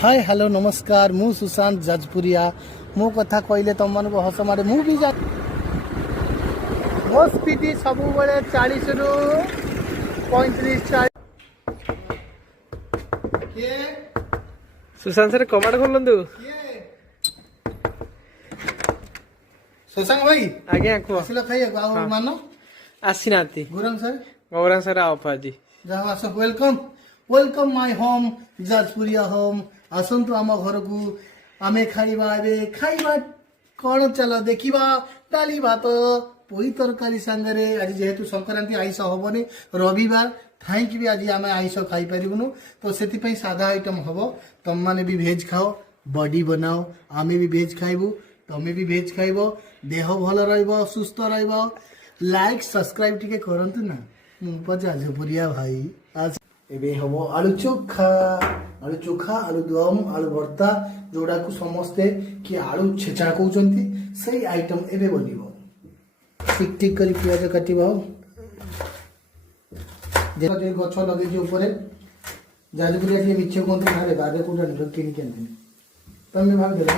hi hello नमस्कार मु सुशांत जाजपुरिया मो कथा कहले तुम मन को हस मारे मु भी जा मो स्पीड सब 40 रु 35 40 सुशांत सर कमाट खोलु शशांक भाई आज्ञा कह आसिल खाई मान आसी ना गौरांग सर आप आज जाओ आस वेलकम वेलकम माय होम जाजपुरिया होम आसतु आम घर को आमे खाइबा खाइबा कौन चल देखा डाली भात पोई तरकारी सांगरे आज जेहेतु संक्रांति आइष हेनी रविवार थाइक भी आज आम आइष खाई पारूनु तो से सादा आइटम हम तुम मैंने भी भेज खाओ बॉडी बनाओ आमे भी भेज खाइबू तमें भी भेज खाइब देह भल रुस्थ लाइक सब्सक्राइब टिके करंतु ना मु जाजपुरिया भाई आज एबे हम आलू चोखा आलू दम आलू भर्ता जोड़ा को समस्ते कि आलू छेचा कहते से आइटम एबे बनिबो टिक टिक करी प्याज काटिबा जे गछ लगे ऊपर जाजपुरिया टे मिछ कहते ना रे बादे को किन के तमें भाग देला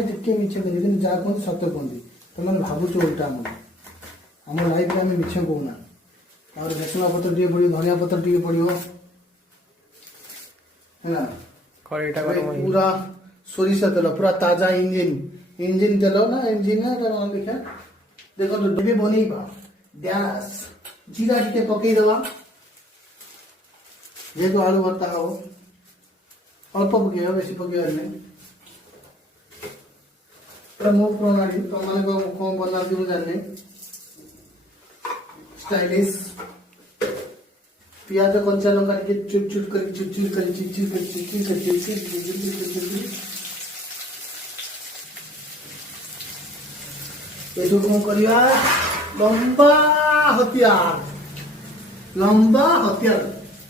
टिके मिछ कहते जा कहते सत्य कहते तुम भावुच उल्टा आम लाइफ में मिछ कहना और रसुणा पत्र टे पड़ो धनिया पत्र टे पड़ो है पूरा सोरिष तेल पूरा ताजा इंजिन तेल ना इंजिन देखा देखो तो बनइबा डैश जीरा टे पकईदे जेहेतु आलू भर्ता हम अल्प पकईबा बेसी पकईबार नहीं मो प्रणाली तुम मैंने कौन बनाती मुझे जानी स्टाइलिश प्याज कंचा लंका चुट चुट कर चिरचिर कर चिरचिर कर चिरचिर कर चिरचिर ये जो कौन करिया लंबा हथियार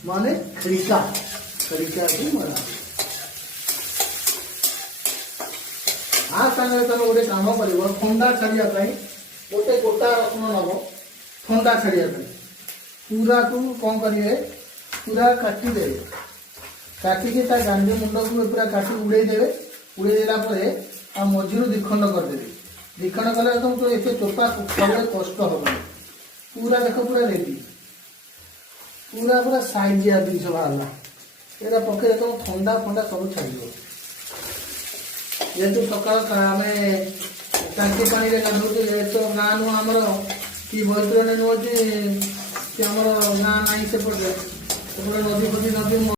माने खड़िका को मारा आ संगे तुम गोटे काम कर ठंडा छाड़िया गोटे गोटा रसुण नब ठंडा छाड़िया पूरा को कौन करेंगे पूरा काटिदे काटिके गांधी मुंड को पूरा काटी उड़े देला आ मझिरू दिखंड करदे दिखंड कले तुम तो ये चोपा खावे कष्ट हम पूरा देख पूरा रेडी पूरा पूरा साइजिया जिन बाहर ये पकड़े तुम ठंडा फंडा सब छाड़ जेहेतु सकाल आम टांकी पानी गाधे तो गाँ नुह आमर कि भैतरे नुह कि आमर गाँ ना से नदी फदी नदी